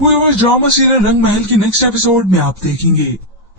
Viewers, drama serial रंग महल की next episode में आप देखेंगे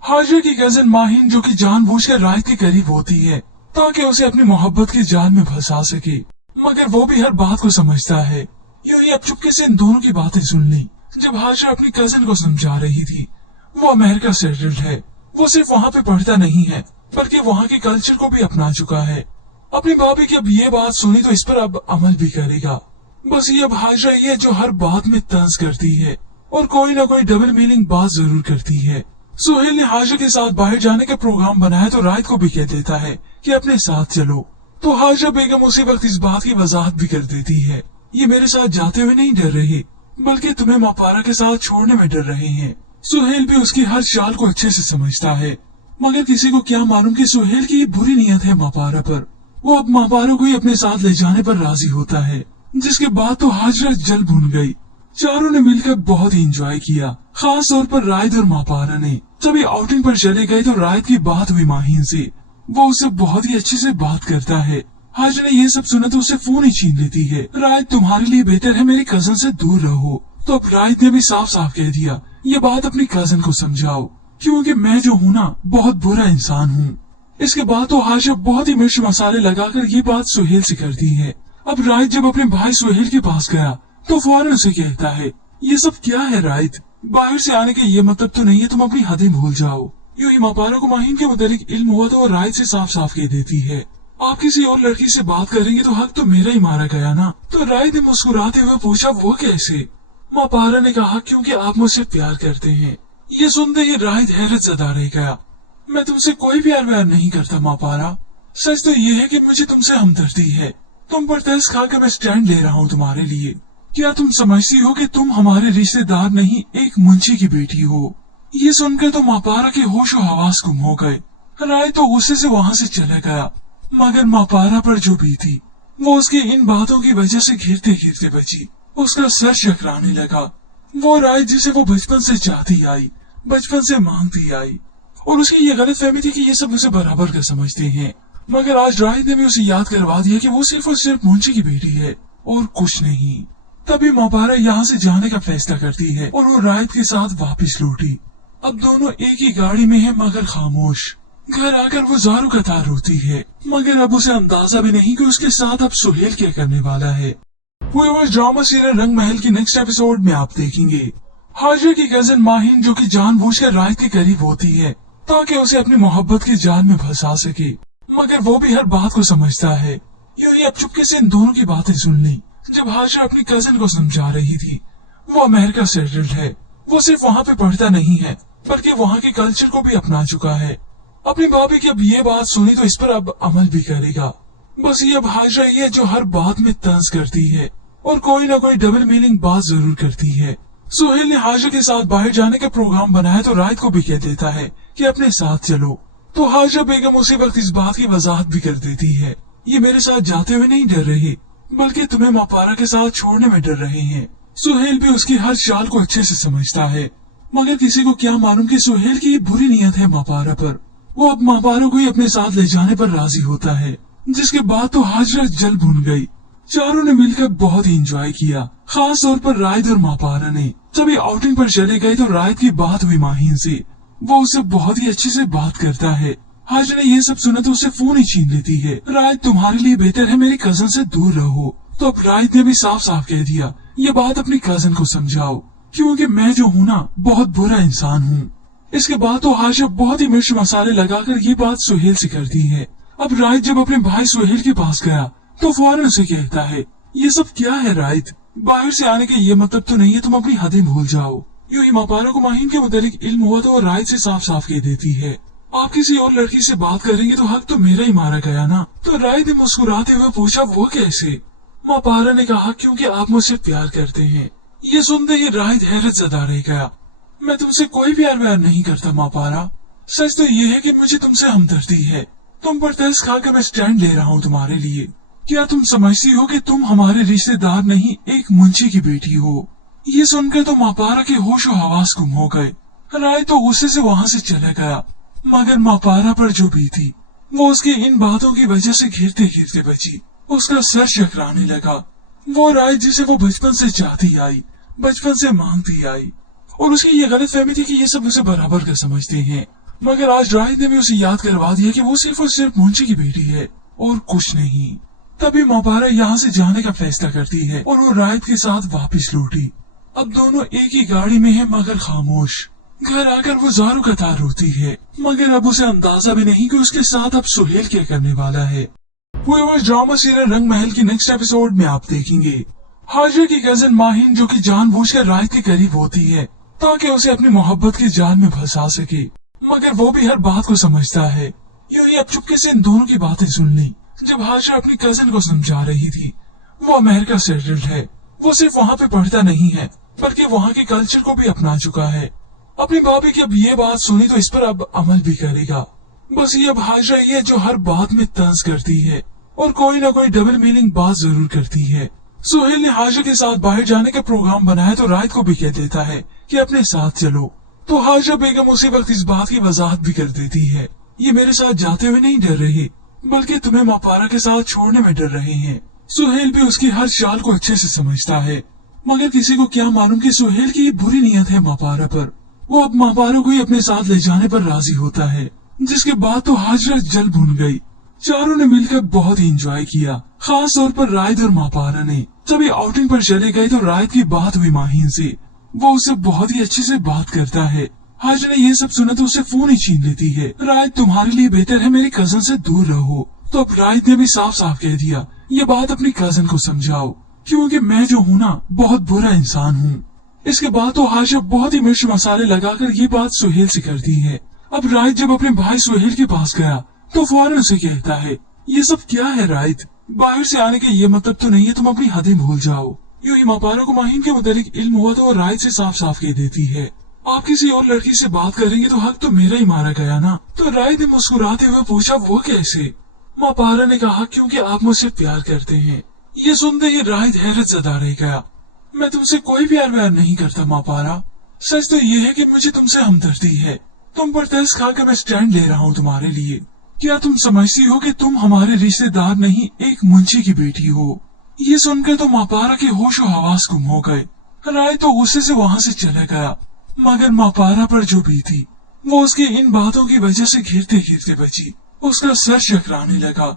हाजिरा की कजिन माहिन जो कि जानबूझकर रायत के करीब होती है ताकि उसे अपनी मोहब्बत के जाल में फंसा सके, मगर वो भी हर बात को समझता है। यूं ही अब चुपके से इन दोनों की बातें सुन ली। जब हाजिरा अपनी कजिन को समझा रही थी, वो अमेरिका सेटल्ड है, वो सिर्फ वहाँ पे पढ़ता नहीं है बल्कि वहाँ के कल्चर को भी अपना चुका है। अपनी भाभी की अब ये बात सुनी तो इस पर अब अमल भी करेगा। बस ये अब हाजिरा ये जो हर बात में तंज करती है और कोई ना कोई डबल मीनिंग बात जरूर करती है। सुहेल ने हाजिरा के साथ बाहर जाने का प्रोग्राम बनाया तो रायत को भी कह देता है कि अपने साथ चलो, तो हाजिरा बेगम उसी वक्त इस बात की वजाहत भी कर देती है, ये मेरे साथ जाते हुए नहीं डर रहे बल्कि तुम्हें मापारा के साथ छोड़ने में डर रहे हैं। सुहेल भी उसकी हर चाल को अच्छे से समझता है, मगर किसी को क्या मालूम कि सुहेल की बुरी नीयत है मापारा पर। वो अब मापारा को ही अपने साथ ले जाने पर राजी होता है, जिसके बाद तो हाजिरा जल भून गई। चारों ने मिलकर बहुत ही एंजॉय किया, खास तौर पर रायत और मापारा ने। जब ये आउटिंग पर चले गए तो रायत की बात हुई माहिन से, वो उससे बहुत ही अच्छे से बात करता है। हाजिरा ने ये सब सुना तो उसे फोन ही छीन लेती है। रायत, तुम्हारे लिए बेहतर है मेरी कजन से दूर रहो। तो अब रायत ने भी साफ साफ कह दिया, ये बात अपनी कजन को समझाओ, क्योंकि मैं जो हूँ ना बहुत बुरा इंसान हूँ। इसके बाद तो हाजिरा बहुत ही मिर्च मसाले लगाकर ये बात सुहेल से करती है। अब रायत जब अपने भाई सुहेल के पास गया तो फौरन उसे कहता है, ये सब क्या है रायत, बाहर से आने का ये मतलब तो नहीं है तुम अपनी हदें भूल जाओ। यूं ही मापारा को माहिन के मुतालिक इल्म हुआ तो रायत से साफ साफ कह देती है, आप किसी और लड़की से बात करेंगे तो हक तो मेरा ही मारा गया ना। तो रायत ने मुस्कुराते हुए पूछा, वो कैसे? मापारा ने कहा, क्योंकि आप मुझसे प्यार करते हैं। ये सुनते ही रायत हैरत ज़दा रह गया। मैं तुमसे कोई प्यार व्यार नहीं करता मापारा, सच तो ये है कि मुझे तुमसे हमदर्दी है। तुम पर तरस खाकर मैं स्टैंड ले रहा हूँ तुम्हारे लिए। क्या तुम समझती हो कि तुम हमारे रिश्तेदार नहीं, एक मुंशी की बेटी हो? ये सुनकर तो मापारा के होश और हवास गुम हो गए। राय तो गुस्से से वहाँ से चला गया, मगर मापारा पर जो बीती वो उसकी इन बातों की वजह से घिरते घिरते बची। उसका सर चकराने लगा। वो राय जिसे वो बचपन से चाहती आई, बचपन से मांगती आई, और उसकी ये गलत फहमी थी कि ये सब उसे बराबर का समझते हैं। मगर आज राय ने भी उसे याद करवा दिया कि वो सिर्फ और सिर्फ मुंशी की बेटी है और कुछ नहीं। तभी मापारा यहाँ से जाने का फैसला करती है और वो रायत के साथ वापस लौटी। अब दोनों एक ही गाड़ी में हैं मगर खामोश। घर आकर वो ज़ारू कतार रोती है, मगर अब उसे अंदाजा भी नहीं कि उसके साथ अब सुहेल क्या करने वाला है। व्यूअर्स, ड्रामा सीरियल रंग महल की नेक्स्ट एपिसोड में आप देखेंगे हाजिरा की कजिन माहिन जो कि जानबूझकर रायत के करीब होती है ताकि उसे अपनी मोहब्बत के जाल में फंसा सके, मगर वो भी हर बात को समझता है। यूं ही अब चुपके से इन दोनों की बातें सुन ली। जब हाजिरा अपनी कजिन को समझा रही थी, वो अमेरिका सेटल्ड है, वो सिर्फ वहाँ पे पढ़ता नहीं है बल्कि वहाँ के कल्चर को भी अपना चुका है। अपनी भाभी की अब ये बात सुनी तो इस पर अब अमल भी करेगा। बस ये अब हाजिरा ये जो हर बात में तंज करती है और कोई ना कोई डबल मीनिंग बात जरूर करती है। सुहेल ने हाजिरा के साथ बाहर जाने का प्रोग्राम बनाया तो रायत को भी कह देता है कि अपने साथ चलो, तो हाजिरा बेगम उसी वक्त इस बात की वजाहत भी कर देती है, ये मेरे साथ जाते हुए नहीं डर रहे बल्कि तुम्हें मापारा के साथ छोड़ने में डर रहे हैं। सुहेल भी उसकी हर चाल को अच्छे से समझता है, मगर किसी को क्या मालूम कि सुहेल की ये बुरी नीयत है मापारा पर। वो अब मापारा को ही अपने साथ ले जाने पर राजी होता है, जिसके बाद तो हाजिरा जल भून गई। चारों ने मिलकर बहुत ही एंजॉय किया, खास तौर पर रायत और मापारा ने। जब ये आउटिंग पर चले गए तो रायत की बात हुई माहिन से, वो उससे बहुत ही अच्छे से बात करता है। हाजिरा ने ये सब सुना तो उसे फोन ही छीन लेती है। रायत, तुम्हारे लिए बेहतर है मेरी कजन से दूर रहो। तो अब रायत ने भी साफ साफ कह दिया, ये बात अपनी कजन को समझाओ, क्योंकि मैं जो हूँ ना बहुत बुरा इंसान हूँ। इसके बाद तो हाजिरा बहुत ही मिर्च मसाले लगाकर ये बात सुहेल से करती है। अब रायत जब अपने भाई सुहेल के पास गया तो फौरन उसे कहता है, ये सब क्या है रायत, बाहर से आने का ये मतलब तो नहीं है तुम अपनी हदें भूल जाओ। यूं ही मापारा को माहिन के मुतालिक इल्म हुआ तो वो रायत से साफ साफ कह देती है, आप किसी और लड़की से बात करेंगे तो हक तो मेरा ही मारा गया ना। तो रायत ने मुस्कुराते हुए पूछा, वो कैसे? मापारा ने कहा, क्योंकि आप मुझसे प्यार करते हैं। ये सुनते ही रायत हैरत ज़दा रह गया। मैं तुमसे कोई प्यार व्यार नहीं करता मापारा, सच तो ये है कि मुझे तुमसे हमदर्दी है। तुम पर तरस खाकर मैं स्टैंड ले रहा हूँ तुम्हारे लिए। क्या तुम समझती हो कि तुम हमारे रिश्तेदार नहीं, एक मुंशी की बेटी हो? ये सुनकर तो मापारा के होश और हवास गुम हो गए। राय तो गुस्से से वहाँ से चला गया, मगर मापारा पर जो बीती वो उसकी इन बातों की वजह से घिरते घिरते बची। उसका सर चकराने लगा। वो राय जिसे वो बचपन से चाहती आई, बचपन से मांगती आई और उसकी ये गलत फहमी थी कि ये सब उसे बराबर का समझते हैं। मगर आज राहिद ने भी उसे याद करवा दिया कि वो सिर्फ और सिर्फ मुंशी की बेटी है और कुछ नहीं। तभी मापारा यहाँ से जाने का फैसला करती है और वो राहिद के साथ वापस लौटी। अब दोनों एक ही गाड़ी में है मगर खामोश। घर आकर वो ज़ारू का तार रोती है, मगर अब उसे अंदाजा भी नहीं कि उसके साथ अब सुहेल क्या करने वाला है। वो ड्रामा सीरियल रंग महल की नेक्स्ट एपिसोड में आप देखेंगे हाजिर की कजन माहिन जो कि जानबूझकर राहिद के करीब होती है ताकि उसे अपनी मोहब्बत के जाल में फंसा सके, मगर वो भी हर बात को समझता है। यूं ही अब चुपके से इन दोनों की बातें सुन ली। जब हाजिर अपनी कजन को समझा रही थी, वो अमेरिका सेटल्ड है। वो सिर्फ वहाँ पे पढ़ता नहीं है बल्कि वहाँ के कल्चर को भी अपना चुका है। अपनी भाभी की अब ये बात सुनी तो इस पर अब अमल भी करेगा। बस ये अब हाजिर ही है जो हर बात में तंज करती है और कोई ना कोई डबल मीनिंग बात जरूर करती है। सुहेल ने हाजिर के साथ बाहर जाने का प्रोग्राम बनाया तो राहिद को भी कह देता है कि अपने साथ चलो। तो हाजिर बेगम उसी वक्त इस बात की वजाहत भी कर देती है, ये मेरे साथ जाते हुए नहीं डर रहे बल्कि तुम्हें मापारा के साथ छोड़ने में डर रहे हैं। सुहेल भी उसकी हर चाल को अच्छे से समझता है, मगर किसी को क्या मालूम कि सुहेल की बुरी नीयत है मापारा पर। वो अब मापारा को ही अपने साथ ले जाने पर राजी होता है, जिसके बाद तो हाजिरा जल भून गई। चारों ने मिलकर बहुत ही एंजॉय किया, खास तौर पर राहिद और मापारा ने। जब ये आउटिंग पर चले गए तो राहिद की बात हुई माहिन से। वो उससे बहुत ही अच्छे से बात करता है। हाजिरा ने ये सब सुना तो उसे फोन ही छीन लेती है। राहिद तुम्हारे लिए बेहतर है मेरी कजन से दूर रहो। तो अब राहिद ने भी साफ साफ कह दिया, ये बात अपनी कजन को समझाओ क्योंकि मैं जो हूँ ना बहुत बुरा इंसान हूँ। इसके बाद तो हाजिरा बहुत ही मिर्च मसाले लगाकर ये बात सुहेल से करती है। अब राहिद जब अपने भाई सुहेल के पास गया तो फौरन उसे कहता है, ये सब क्या है राहिद, बाहर से आने का ये मतलब तो नहीं है तुम अपनी हदें भूल जाओ। यूं ही मापारा को माहिन के मुतालिक इल्म हुआ तो राहिद से साफ साफ कह देती है, आप किसी और लड़की से बात करेंगे तो हक तो मेरा ही मारा गया ना। तो राहिद ने मुस्कुराते हुए पूछा, वो कैसे? मापारा ने कहा, क्योंकि आप मुझसे प्यार करते हैं। ये सुनते ही राहिद हैरत ज़दा रह गया। मैं तुमसे कोई प्यार व्यार नहीं करता मापारा, सच तो ये है कि मुझे तुमसे हमदर्दी है। तुम पर तरस खाकर मैं स्टैंड ले रहा हूँ तुम्हारे लिए। क्या तुम समझती हो कि तुम हमारे रिश्तेदार नहीं एक मुंशी की बेटी हो? ये सुनकर तो मापारा के होश और हवास गुम हो गए। राय तो गुस्से से वहाँ से चला गया, मगर मापारा पर जो बीती वो उसकी इन बातों की वजह से घिरते घिरते बची। उसका सर चकराने लगा।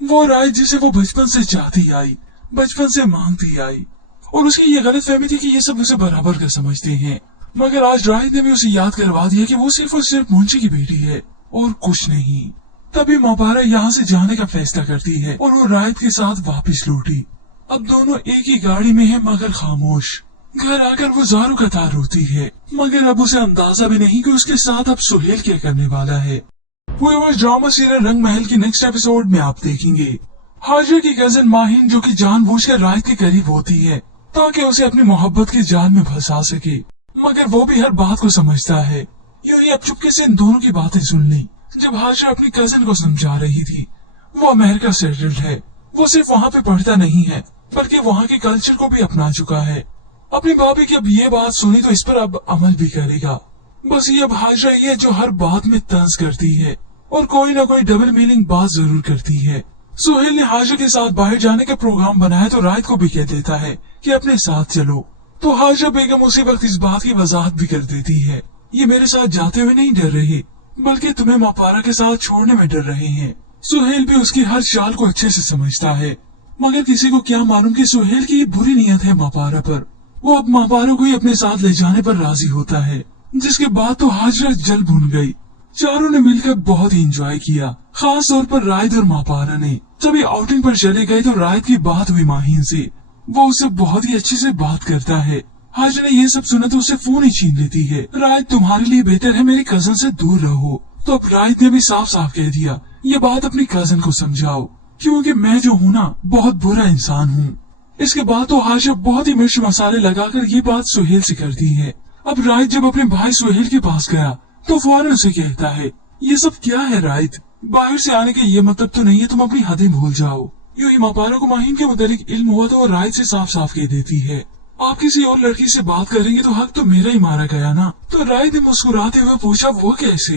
वो राय जिसे वो बचपन से चाहती आई, बचपन से मांगती आई, और उसकी ये गलत फहमी थी कि ये सब उसे बराबर का समझते हैं। मगर आज राहिद ने भी उसे याद करवा दिया कि वो सिर्फ और सिर्फ मुंशी की बेटी है और कुछ नहीं। तभी मापारा यहाँ से जाने का फैसला करती है और वो राहिद के साथ वापस लौटी। अब दोनों एक ही गाड़ी में है मगर खामोश। घर आकर वो ज़ारू का तार रोती है, मगर अब उसे अंदाजा भी नहीं कि उसके साथ अब सुहेल क्या करने वाला है। वो ड्रामा सीरियल रंग महल की नेक्स्ट एपिसोड में आप देखेंगे हाजिर की कजन माहिन जो कि जानबूझकर राहिद के करीब होती है ताकि उसे अपनी मोहब्बत के जाल में फंसा सके, मगर वो भी हर बात को समझता है। यूं ही अब चुपके से इन दोनों की बातें सुन ली। जब हाजिर अपनी कजन को समझा रही थी, वो अमेरिका सेटल्ड है। वो सिर्फ वहाँ पे पढ़ता नहीं है बल्कि वहाँ के कल्चर को भी अपना चुका है। अपनी भाभी की अब ये बात सुनी तो इस पर अब अमल भी करेगा। बस ये अब हाजिरा ही है जो हर बात में तंज करती है और कोई ना कोई डबल मीनिंग बात जरूर करती है। सुहेल ने हाजिरा के साथ बाहर जाने का प्रोग्राम बनाया तो राहिद को भी कह देता है कि अपने साथ चलो। तो हाजिरा बेगम उसी वक्त इस बात की वजाहत भी कर देती है, ये मेरे साथ जाते हुए नहीं डर रहे बल्कि तुम्हें मापारा के साथ छोड़ने में डर रहे हैं। सुहेल भी उसकी हर चाल को अच्छे से समझता है, मगर किसी को क्या मालूम कि सुहेल की बुरी नीयत है मापारा पर। वो अब मापारा को ही अपने साथ ले जाने पर राजी होता है, जिसके बाद तो हाजिरा जल भून गई। चारों ने मिलकर बहुत ही एंजॉय किया, खास तौर पर राहिद और मापारा ने। जब ये आउटिंग पर चले गए तो राहिद की बात हुई माहिन से। वो उससे बहुत ही अच्छे से बात करता है। हाजिरा ने ये सब सुना तो उसे फोन ही छीन लेती है। राहिद तुम्हारे लिए बेहतर है मेरी कजन से दूर रहो। तो अब राहिद ने भी साफ साफ कह दिया, ये बात अपनी कजन को समझाओ क्योंकि मैं जो हूँ ना बहुत बुरा इंसान हूँ। इसके बाद तो हाजिरा बहुत ही मिर्च मसाले लगाकर ये बात सुहेल से करती है। अब राहिद जब अपने भाई सुहेल के पास गया तो फौरन उसे कहता है, ये सब क्या है राहिद, बाहर से आने का ये मतलब तो नहीं है तुम अपनी हदें भूल जाओ। यूं ही मापारा को माहिन के मुतालिक इल्म हुआ तो राहिद से साफ साफ कह देती है, आप किसी और लड़की से बात करेंगे तो हक तो मेरा ही मारा गया ना। तो राहिद ने मुस्कुराते हुए पूछा, वो कैसे?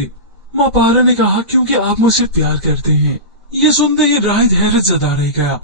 मापारा ने कहा, क्योंकि आप मुझसे प्यार करते हैं। ये सुनते ही राहिद हैरत ज़दा रह गया।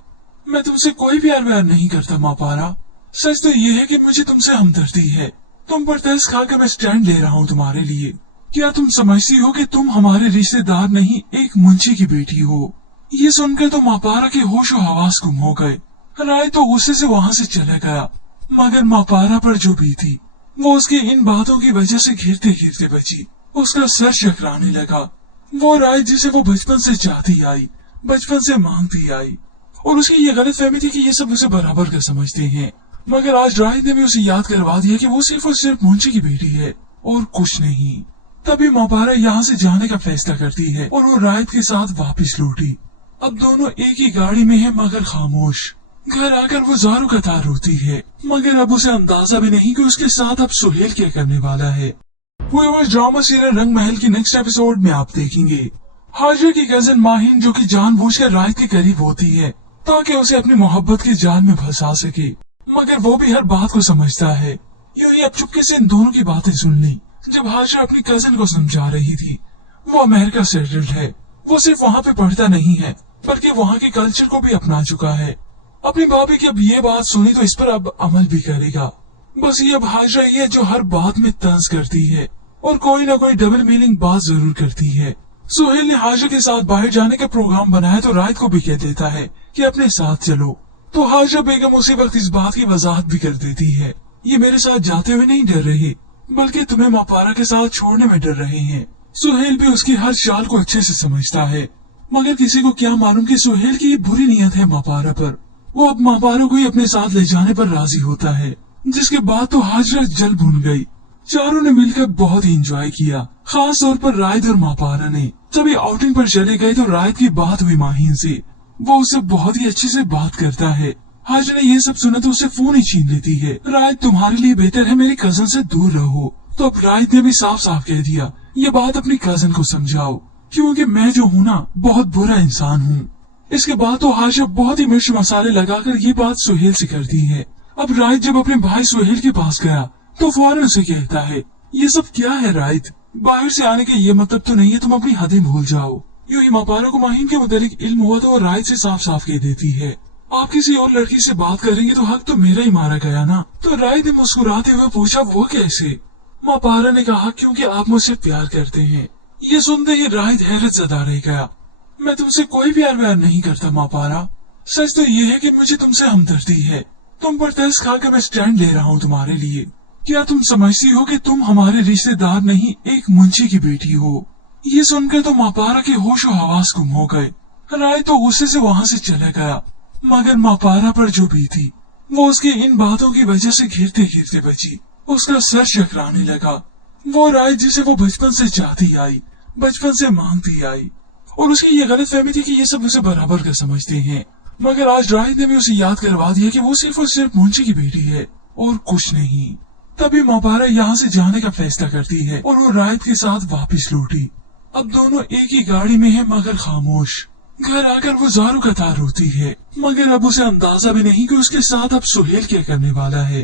मैं तुमसे कोई प्यार व्यार नहीं करता मापारा, सच तो ये है कि मुझे तुमसे हमदर्दी है। तुम पर तरस खाकर मैं स्टैंड ले रहा हूँ तुम्हारे लिए। क्या तुम समझती हो कि तुम हमारे रिश्तेदार नहीं, एक मुंशी की बेटी हो? ये सुनकर तो मापारा के होश और हवास गुम हो गए। राय तो गुस्से से वहाँ से चला गया, मगर मापारा पर जो बीती वो उसकी इन बातों की वजह से घिरते घिरते बची। उसका सर चकराने लगा। वो राय जिसे वो बचपन से चाहती आई, बचपन से मांगती आई, और उसकी ये गलत फहमी थी कि ये सब उसे बराबर का समझते हैं। मगर आज राय ने भी उसे याद करवा दिया कि वो सिर्फ और सिर्फ मुंशी की बेटी है और कुछ नहीं। तभी मापारा यहाँ से जाने का फैसला करती है और वो राय के साथ वापस लौटी। अब दोनों एक ही गाड़ी में है, मगर खामोश। घर आकर वो ज़ारू कतार रोती है, मगर अब उसे अंदाजा भी नहीं कि उसके साथ अब सुहेल क्या करने वाला है। वो ड्रामा सीरियल रंग महल की नेक्स्ट एपिसोड में आप देखेंगे हाजिर की कजिन माहिन जो कि जानबूझकर राय के करीब होती है ताकि उसे अपनी मोहब्बत के जाल में फंसा सके, मगर वो भी हर बात को समझता है। यूं ही अब चुपके से इन दोनों की बातें सुन ली। जब हाजिर अपनी कजिन को समझा रही थी, वो अमेरिका सेटल्ड है। वो सिर्फ वहाँ पे पढ़ता नहीं है, बल्कि वहाँ के कल्चर को भी अपना चुका है। अपनी भाभी की अब ये बात सुनी तो इस पर अब अमल भी करेगा। बस ये अब हाजिर ही है जो हर बात में तंज करती है और कोई ना कोई डबल मीनिंग बात जरूर करती है। सुहेल ने हाजिर के साथ बाहर जाने का प्रोग्राम बनाया तो रायत को भी कह देता है कि अपने साथ चलो। तो हाजिर बेगम उसी वक्त इस बात की वजाहत भी कर देती है, ये मेरे साथ जाते हुए नहीं डर रहे, बल्कि तुम्हें मापारा के साथ छोड़ने में डर रहे हैं। सुहेल भी उसकी हर चाल को अच्छे से समझता है, मगर किसी को क्या मालूम कि सुहेल की बुरी नीयत है मापारा पर। वो अब मापारा को ही अपने साथ ले जाने पर राजी होता है, जिसके बाद तो हाजिरा जल भून गई। चारों ने मिलकर बहुत ही एंजॉय किया, खास तौर पर रायत और मापारा ने। जब ये आउटिंग पर चले गए तो रायत की बात हुई माहिन से। वो उससे बहुत ही अच्छे से बात करता है। हाजिर ने ये सब सुना तो उसे फोन ही छीन लेती है। रायत तुम्हारे लिए बेहतर है मेरी कजन से दूर रहो। तो अब रायत ने भी साफ साफ कह दिया, ये बात अपनी कजन को समझाओ, क्योंकि मैं जो हूँ ना, बहुत बुरा इंसान हूँ। इसके बाद तो हाजिर बहुत ही मिर्च मसाले लगाकर ये बात सुहेल से करती है। अब रायत जब अपने भाई सुहेल के पास गया तो फौरन उसे कहता है, ये सब क्या है रायत? बाहर से आने का ये मतलब तो नहीं है तुम अपनी हदें भूल जाओ। यूं ही मापारा को माहिन के मुतालिक इल्म हुआ तो रायत से साफ साफ कह देती है, आप किसी और लड़की से बात करेंगे तो हक तो मेरा ही मारा गया ना। तो रायत ने मुस्कुराते हुए पूछा, वो कैसे? मापारा ने कहा, क्योंकि आप मुझसे प्यार करते हैं। ये सुनते ही रायत हैरत ज़दा रह गया। मैं तुमसे कोई प्यार व्यार नहीं करता मापारा। सच तो ये है कि मुझे तुमसे हमदर्दी है। तुम पर तरस खाकर मैं स्टैंड ले रहा हूँ तुम्हारे लिए। क्या तुम समझती हो कि तुम हमारे रिश्तेदार नहीं, एक मुंशी की बेटी हो? ये सुनकर तो मापारा के होश और हवास गुम हो गए। राय तो गुस्से से वहाँ से चला गया, मगर मापारा पर जो बीती वो उसकी इन बातों की वजह से घिरते घिरते बची। उसका सर चकराने लगा। वो राय जिसे वो बचपन से चाहती आई, बचपन से मांगती आई, और उसकी ये गलत फहमी थी कि ये सब उसे बराबर का समझते हैं। मगर आज राय ने भी उसे याद करवा दिया कि वो सिर्फ और सिर्फ मुंशी की बेटी है और कुछ नहीं। तभी मापारा यहाँ से जाने का फैसला करती है और वो रायत के साथ वापस लौटी। अब दोनों एक ही गाड़ी में है, मगर खामोश। घर आकर वो ज़ारू कतार रोती है, मगर अब उसे अंदाजा भी नहीं कि उसके साथ अब सुहेल क्या करने वाला है।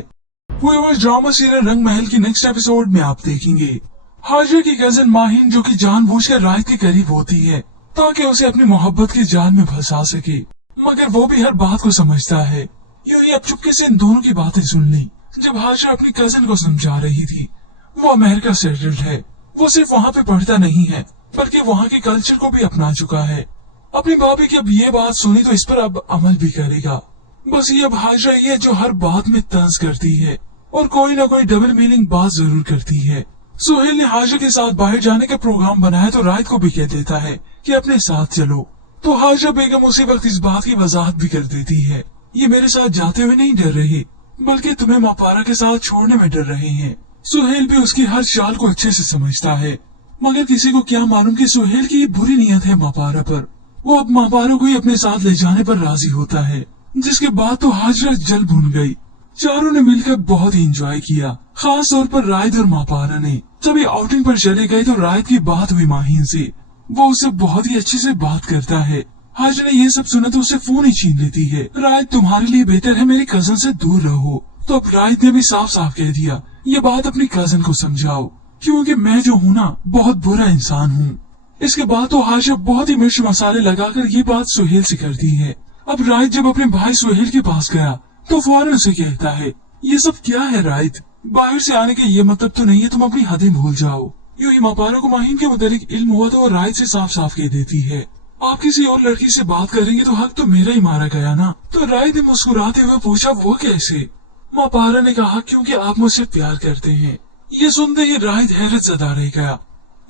वो ड्रामा सीरियल रंग महल की नेक्स्ट एपिसोड में आप देखेंगे हाजिर की कजिन माहिन जो कि जानबूझकर रायत के करीब होती है ताकि उसे अपनी मोहब्बत के जाल में फंसा सके, मगर वो भी हर बात को समझता है। यूं ही अब चुपके से इन दोनों की बातें सुन ली। जब हाजिर अपनी कजिन को समझा रही थी, वो अमेरिका सेटल्ड है। वो सिर्फ वहाँ पे पढ़ता नहीं है, बल्कि वहाँ के कल्चर को भी अपना चुका है। अपनी भाभी की अब ये बात सुनी तो इस पर अब अमल भी करेगा। बस ये अब हाजिर ही है जो हर बात में तंज करती है और कोई ना कोई डबल मीनिंग बात जरूर करती है। सुहेल ने हाजिर के साथ बाहर जाने का प्रोग्राम बनाया तो रायत को भी कह देता है कि अपने साथ चलो। तो हाजिर बेगम उसी वक्त इस बात की वजाहत भी कर देती है, ये मेरे साथ जाते हुए नहीं डर रहे, बल्कि तुम्हें मापारा के साथ छोड़ने में डर रहे हैं। सुहेल भी उसकी हर चाल को अच्छे से समझता है, मगर किसी को क्या मालूम कि सुहेल की बुरी नीयत है मापारा पर। वो अब मापारा को ही अपने साथ ले जाने पर राजी होता है, जिसके बाद तो हाजिरा जल भून गई। चारों ने मिलकर बहुत ही एंजॉय किया, खास तौर पर रायत और मापारा ने। जब ये आउटिंग पर चले गए तो रायत की बात हुई माहिन से। वो उससे बहुत ही अच्छे से बात करता है। हाजिर ने ये सब सुना तो उसे फोन ही छीन लेती है। रायत तुम्हारे लिए बेहतर है मेरी कजन से दूर रहो। तो अब रायत ने भी साफ साफ कह दिया, ये बात अपनी कजन को समझाओ, क्योंकि मैं जो हूँ ना, बहुत बुरा इंसान हूँ। इसके बाद तो हाजिर बहुत ही मिर्च मसाले लगाकर ये बात सुहेल से करती है। अब रायत जब अपने भाई सुहेल के पास गया तो फौरन उसे कहता है, ये सब क्या है राइद? बाहर से आने का ये मतलब तो नहीं है तुम अपनी हदें भूल जाओ। यूं ही मापारा को माहिन के मुतालिक इल्म हुआ तो वो राइद से साफ साफ कह देती है, आप किसी और लड़की से बात करेंगे तो हक तो मेरा ही मारा गया ना। तो राइद ने मुस्कुराते हुए पूछा, वो कैसे? मापारा ने कहा, क्योंकि आप मुझसे प्यार करते हैं। ये सुनते ही राहिद हैरत ज़दा रह गया।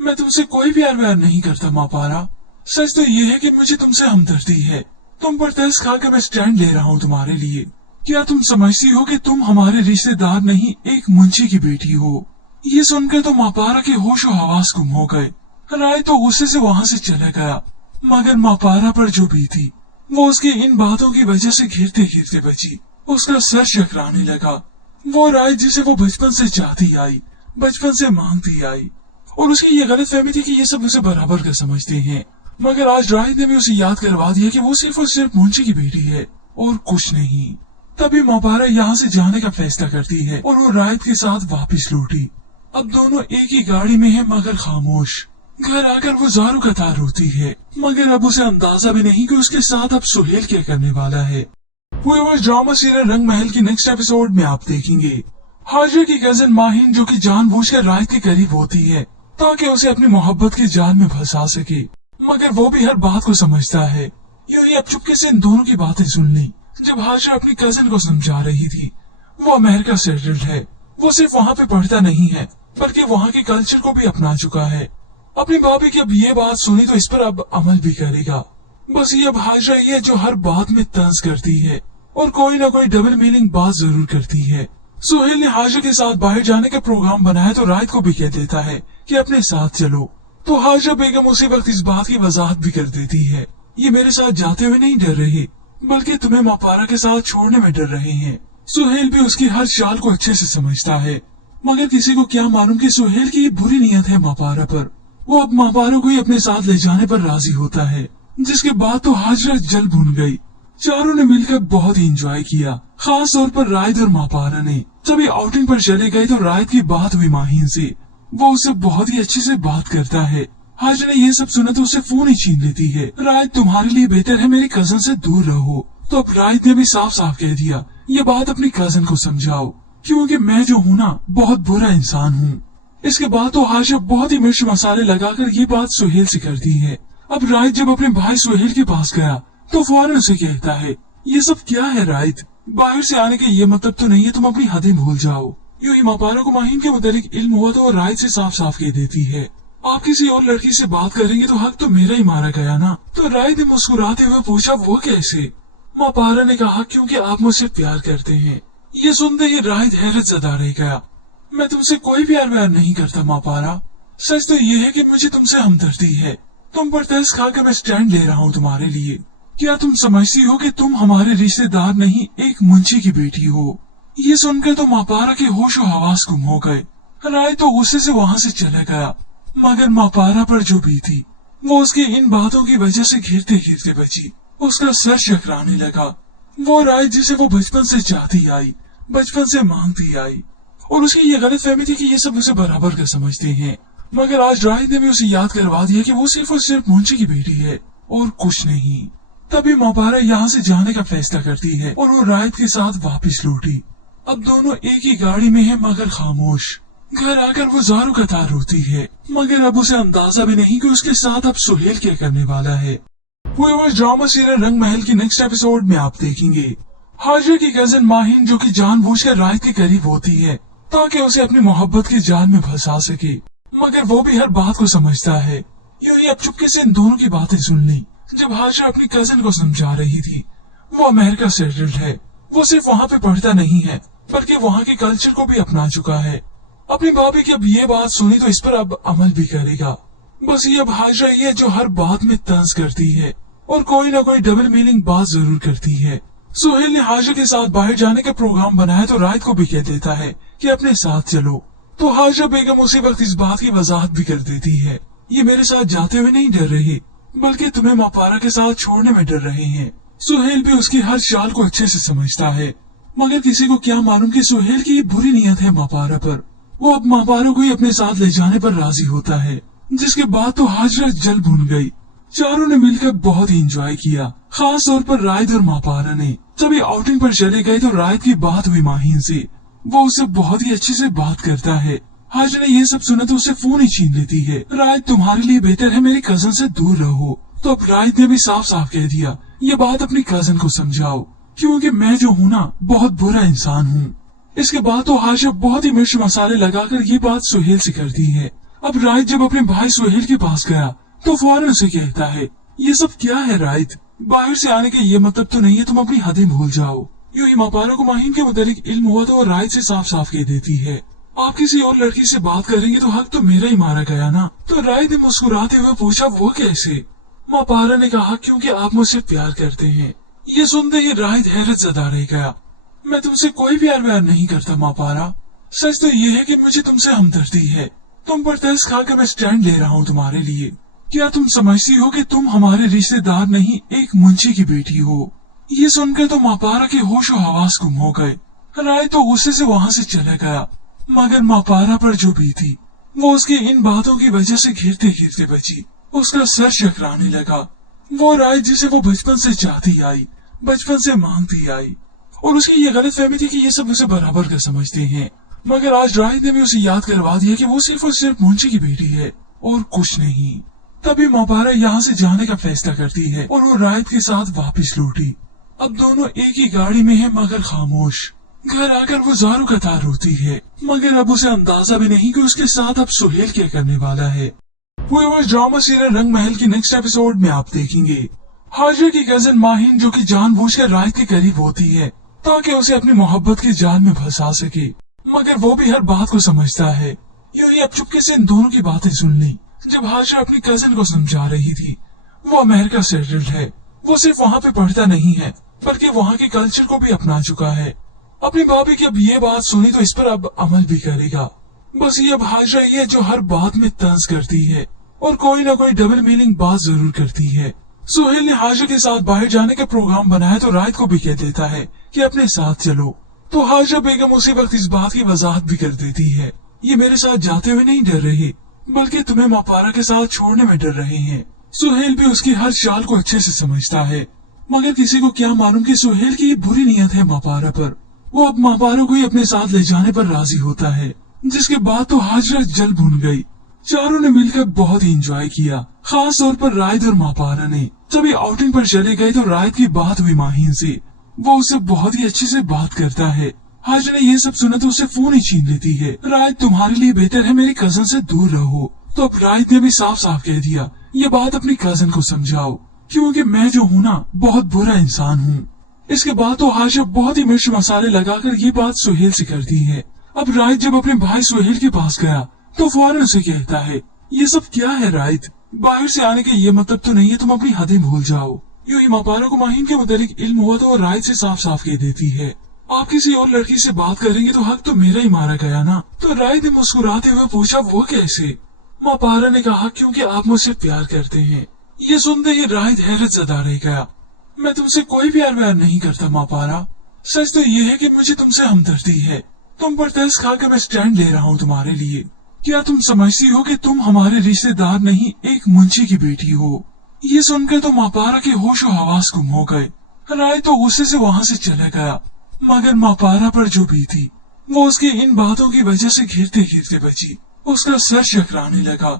मैं तुमसे कोई प्यार व्यार नहीं करता मापारा, सच तो ये है कि मुझे तुमसे हमदर्दी है। तुम पर तरस खा के मैं स्टैंड ले रहा हूँ तुम्हारे लिए। क्या तुम समझती हो कि तुम हमारे रिश्तेदार नहीं, एक मुंशी की बेटी हो? ये सुनकर तो मापारा के होश और हवास गुम हो गए। राय तो गुस्से से वहाँ से चला गया, मगर मापारा पर जो बीती वो उसकी इन बातों की वजह से घिरते घिरते बची। उसका सर चकराने लगा। वो राय जिसे वो बचपन से चाहती आई, बचपन से मांगती आई, और उसकी ये गलत फहमी थी कि ये सब उसे बराबर का समझते हैं। मगर आज राय ने भी उसे याद करवा दिया कि वो सिर्फ और सिर्फ मुंशी की बेटी है और कुछ नहीं। तभी मापारा यहाँ से जाने का फैसला करती है और वो राय के साथ वापस लौटी। अब दोनों एक ही गाड़ी में है मगर खामोश। घर आकर वो ज़ारू कतार रोती है, मगर अब उसे अंदाजा भी नहीं कि उसके साथ अब सुहेल क्या करने वाला है। वो ड्रामा सीरियल रंग महल की नेक्स्ट एपिसोड में आप देखेंगे हाजिर की कजिन माहिन जो कि जानबूझकर राय के करीब होती है ताकि उसे अपनी मोहब्बत के जाल में फंसा सके, मगर वो भी हर बात को समझता है। यूं ही अब चुपके से इन दोनों की बातें सुन ली। जब हाजिर अपनी कजिन को समझा रही थी, वो अमेरिका सेटल्ड है। वो सिर्फ वहाँ पे पढ़ता नहीं है बल्कि वहाँ के कल्चर को भी अपना चुका है। अपनी भाभी की अब ये बात सुनी तो इस पर अब अमल भी करेगा। बस ये अब हाजिरा ही है जो हर बात में तंज करती है और कोई ना कोई डबल मीनिंग बात जरूर करती है। सुहेल ने हाजिरा के साथ बाहर जाने का प्रोग्राम बनाया तो रायत को भी कह देता है कि अपने साथ चलो। तो हाजिरा बेगम उसी वक्त इस बात की वजाहत भी कर देती है, ये मेरे साथ जाते हुए नहीं डर रहे बल्कि तुम्हें मापारा के साथ छोड़ने में डर रहे हैं। सुहेल भी उसकी हर चाल को अच्छे से समझता है, मगर किसी को क्या मालूम कि सुहेल की ये बुरी नीयत है मापारा पर। वो अब मापारा को ही अपने साथ ले जाने पर राजी होता है, जिसके बाद तो हाजिरा जल भून गई। चारों ने मिलकर बहुत ही एंजॉय किया, खास तौर पर रायद और मापारा ने। जब ये आउटिंग पर चले गए तो रायद की बात हुई माहिन से। वो उससे बहुत ही अच्छे से बात करता है। हाजिरा ने ये सब सुना तो उससे फोन ही छीन लेती है। रायद तुम्हारे लिए बेहतर है मेरी कजन से दूर रहो। तो अब रायद ने भी साफ साफ कह दिया, ये बात अपनी कजन को समझाओ, क्योंकि मैं जो हूँ ना बहुत बुरा इंसान हूँ। इसके बाद तो हाजिरा बहुत ही मिर्च मसाले लगाकर ये बात सुहेल से करती है। अब रायद जब अपने भाई सुहेल के पास गया तो फौरन उसे कहता है, ये सब क्या है रायद? बाहर से आने का ये मतलब तो नहीं है तुम अपनी हदें भूल जाओ। यूं ही मापारा को माहिन के मुतालिक इल्म हुआ तो वो रायद से साफ साफ कह देती है, आप किसी और लड़की से बात करेंगे तो हक तो मेरा ही मारा गया ना। तो रायद ने मुस्कुराते हुए पूछा, वो कैसे? मापारा ने कहा, क्योंकि आप मुझसे प्यार करते हैं। ये सुनते ही रायद हैरत ज़दा रह गया। मैं तुमसे कोई प्यार व्यार नहीं करता मापारा, सच तो ये है कि मुझे तुमसे हमदर्दी है। तुम पर तरस खा के मैं स्टैंड ले रहा हूँ तुम्हारे लिए। क्या तुम समझती हो कि तुम हमारे रिश्तेदार नहीं, एक मुंशी की बेटी हो? ये सुनकर तो मापारा के होश और हवास गुम हो गए। राय तो गुस्से से वहाँ से चला गया, मगर मापारा पर जो बीती वो उसकी इन बातों की वजह से घिरते घिरते बची। उसका सर चकराने लगा। वो राय जिसे वो बचपन से चाहती आई, बचपन से मांगती आई, और उसकी ये गलत फहमी थी कि ये सब उसे बराबर का समझते हैं। मगर आज राय ने भी उसे याद करवा दिया कि वो सिर्फ और सिर्फ मुंशी की बेटी है और कुछ नहीं। तभी मापारा यहाँ से जाने का फैसला करती है और वो रायत के साथ वापस लौटी। अब दोनों एक ही गाड़ी में है मगर खामोश। घर आकर वो ज़ारू कतार रोती है, मगर अब उसे अंदाजा भी नहीं कि उसके साथ अब सुहेल क्या करने वाला है। वो ड्रामा सीरियल रंग महल की नेक्स्ट एपिसोड में आप देखेंगे हाजिर की कजिन माहिन जो कि जानबूझकर रायत के करीब होती है ताकि उसे अपनी मोहब्बत के जाल में फंसा सके, मगर वो भी हर बात को समझता है। यूं ही अब चुपके से इन दोनों की बातें सुन ली। जब हाजिरा अपनी कजिन को समझा रही थी, वो अमेरिका सेटल्ड है। वो सिर्फ वहाँ पे पढ़ता नहीं है बल्कि वहाँ के कल्चर को भी अपना चुका है। अपनी भाभी की अब ये बात सुनी तो इस पर अब अमल भी करेगा। बस ये अब हाजिरा ही है जो हर बात में तंज करती है और कोई ना कोई डबल मीनिंग बात जरूर करती है। सुहेल ने हाजिरा के साथ बाहर जाने का प्रोग्राम बनाया तो रायत को भी कह देता है कि अपने साथ चलो। तो हाजिरा बेगम उसी वक्त इस बात की वजाहत भी कर देती है, ये मेरे साथ जाते हुए नहीं डर रहे बल्कि तुम्हें मापारा के साथ छोड़ने में डर रहे हैं। सुहेल भी उसकी हर चाल को अच्छे से समझता है, मगर किसी को क्या मालूम कि सुहेल की ये बुरी नीयत है मापारा पर। वो अब मापारा को ही अपने साथ ले जाने पर राजी होता है, जिसके बाद तो हाजिरा जल भून गई। चारों ने मिलकर बहुत ही एंजॉय किया, खास तौर पर रायद और मापारा ने। जब ये आउटिंग पर चले गए तो रायद की बात हुई माहिन से। वो उससे बहुत ही अच्छे से बात करता है। हाजरा ने ये सब सुना तो उससे फोन ही छीन लेती है। रायत, तुम्हारे लिए बेहतर है मेरे कजन से दूर रहो। तो अब रायत ने भी साफ साफ कह दिया, ये बात अपनी कजन को समझाओ, क्योंकि मैं जो हूँ ना बहुत बुरा इंसान हूँ। इसके बाद तो हाजरा बहुत ही मिर्च मसाले लगाकर ये बात सुहेल से करती है। अब रायत जब अपने भाई सुहेल के पास गया तो फौरन उसे कहता है, ये सब क्या है रायत? बाहर से आने का ये मतलब तो नहीं है तुम अपनी हदें भूल जाओ। यूं ही मापारा को माहीन के मुतालिक इल्म हुआ तो वो रायत से साफ साफ कह देती है, आप किसी और लड़की से बात करेंगे तो हक तो मेरा ही मारा गया ना। तो रायत ने मुस्कुराते हुए पूछा, वो कैसे? मापारा ने कहा, क्योंकि आप मुझसे प्यार करते हैं। ये सुनते ही रायत हैरत ज़दा रह गया। मैं तुमसे कोई प्यार व्यार नहीं करता मापारा, सच तो ये है कि मुझे तुमसे हमदर्दी है। तुम पर तरस खा के मैं स्टैंड ले रहा हूँ तुम्हारे लिए। क्या तुम समझती हो कि तुम हमारे रिश्तेदार नहीं, एक मुंशी की बेटी हो? ये सुनकर तो मापारा के होश और हवास गुम हो गए। राय तो गुस्से से वहाँ से चला गया, मगर मापारा पर जो बीती वो उसकी इन बातों की वजह से घिरते घिरते बची। उसका सर चकराने लगा। वो राय जिसे वो बचपन से चाहती आई, बचपन से मांगती आई, और उसकी ये गलत फहमी थी कि ये सब उसे बराबर का समझते हैं। मगर आज राय ने भी उसे याद करवा दिया कि वो सिर्फ और सिर्फ मुंशी की बेटी है और कुछ नहीं। तभी मापारा यहाँ से जाने का फैसला करती है और वो रायत के साथ वापस लौटी। अब दोनों एक ही गाड़ी में है मगर खामोश। घर आकर वो ज़ारू कतार रोती है, मगर अब उसे अंदाजा भी नहीं कि उसके साथ अब सुहेल क्या करने वाला है। वो ड्रामा सीरियल रंग महल की नेक्स्ट एपिसोड में आप देखेंगे हाजरा की कजन माहीन जो कि जानबूझकर रायत के करीब होती है ताकि उसे अपनी मोहब्बत के जाल में फंसा सके, मगर वो भी हर बात को समझता है। यूं ही अब चुपके से इन दोनों की बातें सुन ली। जब हाजरा अपनी कजन को समझा रही थी, वो अमेरिका सेटल्ड है। वो सिर्फ वहाँ पे पढ़ता नहीं है बल्कि वहाँ के कल्चर को भी अपना चुका है। अपनी भाभी की अब ये बात सुनी तो इस पर अब अमल भी करेगा। बस ये अब हाजरा ही है जो हर बात में तंज करती है और कोई ना कोई डबल मीनिंग बात जरूर करती है। सुहेल ने हाजरा के साथ बाहर जाने का प्रोग्राम बनाया तो रायत को भी कह देता है कि अपने साथ चलो। तो हाजरा बेगम उसी वक्त इस बात की वजाहत भी कर देती है, ये मेरे साथ जाते हुए नहीं डर रहे बल्कि तुम्हें मापारा के साथ छोड़ने में डर रहे हैं। सुहेल भी उसकी हर चाल को अच्छे से समझता है, मगर किसी को क्या मालूम कि सुहेल की ये बुरी नीयत है मापारा पर। वो अब मापारा को ही अपने साथ ले जाने पर राजी होता है, जिसके बाद तो हाजरा जल भुन गई। चारों ने मिलकर बहुत ही एंजॉय किया, खास तौर पर रायत और मापारा ने। जब ये आउटिंग पर चले गए तो रायत की बात हुई माहीन से। वो उससे बहुत ही अच्छे से बात करता है। हाजरा ने ये सब सुना तो उससे फोन ही छीन लेती है। रायत, तुम्हारे लिए बेहतर है मेरे कजन से दूर रहो। तो अब रायत ने भी साफ साफ कह दिया, ये बात अपनी कजन को समझाओ, क्योंकि मैं जो हूँ ना बहुत बुरा इंसान हूँ। इसके बाद तो हाजरा बहुत ही मिर्च मसाले लगाकर ये बात सुहेल से करती है। अब रायत जब अपने भाई सुहेल के पास गया तो फौरन उसे कहता है, ये सब क्या है रायत? बाहर से आने का ये मतलब तो नहीं है तुम अपनी हदें भूल जाओ। यूं ही मापारा को माहीन के मुतालिक इल्म हुआ तो वो रायत से साफ साफ कह देती है, आप किसी और लड़की से बात करेंगे तो हक तो मेरा ही मारा गया ना। तो रायत ने मुस्कुराते हुए पूछा, वो कैसे? मापारा ने कहा, क्योंकि आप मुझसे प्यार करते हैं। ये सुनते ही रायत हैरत ज़दा रह गया। मैं तुमसे कोई प्यार व्यार नहीं करता मापारा, सच तो ये है कि मुझे तुमसे हमदर्दी है। तुम पर तरस खा के मैं स्टैंड ले रहा हूँ तुम्हारे लिए। क्या तुम समझती हो कि तुम हमारे रिश्तेदार नहीं, एक मुंशी की बेटी हो? ये सुनकर तो मापारा के होश और हवास गुम हो गए। राय तो गुस्से से वहाँ से चला गया, मगर मापारा पर जो बीती वो उसकी इन बातों की वजह से घिरते घिरते बची। उसका सर चकराने लगा।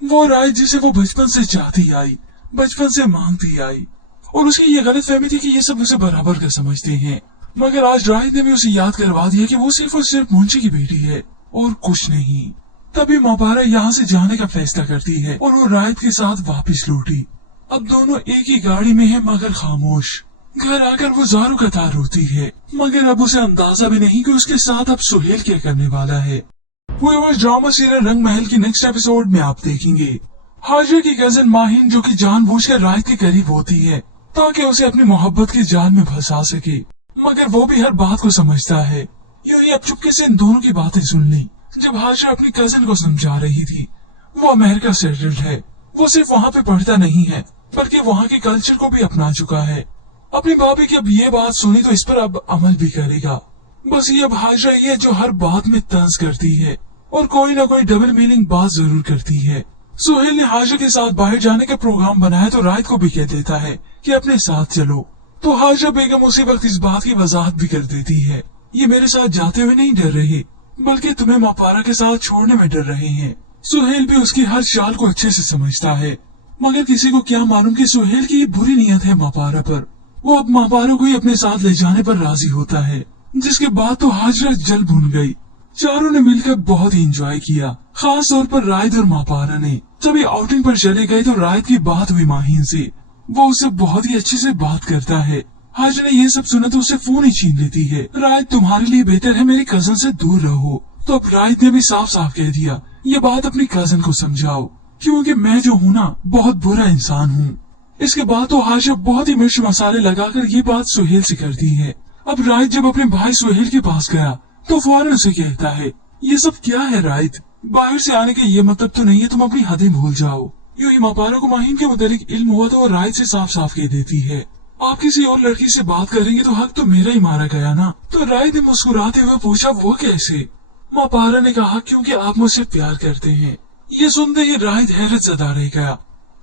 वो राय जिसे वो बचपन से चाहती आई, बचपन से मांगती आई, और उसकी ये गलत फहमी थी कि ये सब उसे बराबर का समझते हैं। मगर आज राय ने भी उसे याद करवा दिया कि वो सिर्फ और सिर्फ मुंशी की बेटी है और कुछ नहीं। तभी मापारा यहाँ से जाने का फैसला करती है और वो रायत के साथ वापस लौटी। अब दोनों एक ही गाड़ी में है मगर खामोश। घर आकर वो ज़ारू कतार रोती है, मगर अब उसे अंदाजा भी नहीं कि उसके साथ अब सुहेल क्या करने वाला है। वो ड्रामा सीरियल रंग महल की नेक्स्ट एपिसोड में आप देखेंगे हाजरा की कजन माहीन जो कि जानबूझकर रायत के करीब होती है ताकि उसे अपनी मोहब्बत के जाल में फंसा सके, मगर वो भी हर बात को समझता है। यूं ही अब चुपके से इन दोनों की बातें सुन ली। जब हाजरा अपनी कजन को समझा रही थी, वो अमेरिका सेटल्ड है। वो सिर्फ वहाँ पे पढ़ता नहीं है बल्कि वहाँ के कल्चर को भी अपना चुका है। अपनी भाभी की अब ये बात सुनी तो इस पर अब अमल भी करेगा। बस ये अब हाजरा ही है जो हर बात में तंज करती है और कोई ना कोई डबल मीनिंग बात जरूर करती है। सुहेल ने हाजरा के साथ बाहर जाने का प्रोग्राम बनाया तो रायत को भी कह देता है कि अपने साथ चलो। तो हाजरा बेगम उसी वक्त इस बात की वजाहत भी कर देती है, ये मेरे साथ जाते हुए नहीं डर रहे, बल्कि तुम्हें मापारा के साथ छोड़ने में डर रहे हैं। सुहेल भी उसकी हर चाल को अच्छे से समझता है, मगर किसी को क्या मालूम कि सुहेल की ये बुरी नीयत है मापारा पर। वो अब मापारा को ही अपने साथ ले जाने पर राजी होता है, जिसके बाद तो हाजरा जल भून गई। चारों ने मिलकर बहुत ही एंजॉय किया, खास तौर पर रायद और मापारा ने। जब ये आउटिंग पर चले गए तो रायद की बात हुई माहीन से। वो उससे बहुत ही अच्छे से बात करता है। हाजरा ये सब सुना तो उसे फोन ही छीन लेती है। रायद, तुम्हारे लिए बेहतर है मेरी कजन से दूर रहो। तो अब रायद ने भी साफ साफ कह दिया, ये बात अपनी कजन को समझाओ, क्योंकि मैं जो हूँ ना, बहुत बुरा इंसान हूँ। इसके बाद तो हाजरा बहुत ही मिर्च मसाले लगाकर ये बात सुहेल से करती है। अब रायद जब अपने भाई सुहेल के पास गया तो फौरन उसे कहता है, ये सब क्या है रायद? बाहर से आने का ये मतलब तो नहीं है तुम अपनी हदें भूल जाओ। यूं ही मापारा को माहीन के मुतालिक इल्म हुआ तो वो रायद से साफ साफ कह देती है, आप किसी और लड़की से बात करेंगे तो हक तो मेरा ही मारा गया ना। तो रायद ने मुस्कुराते हुए पूछा, वो कैसे? मापारा ने कहा, क्योंकि आप मुझसे प्यार करते हैं। ये सुनते ही रायद हैरत ज़दा रह गया।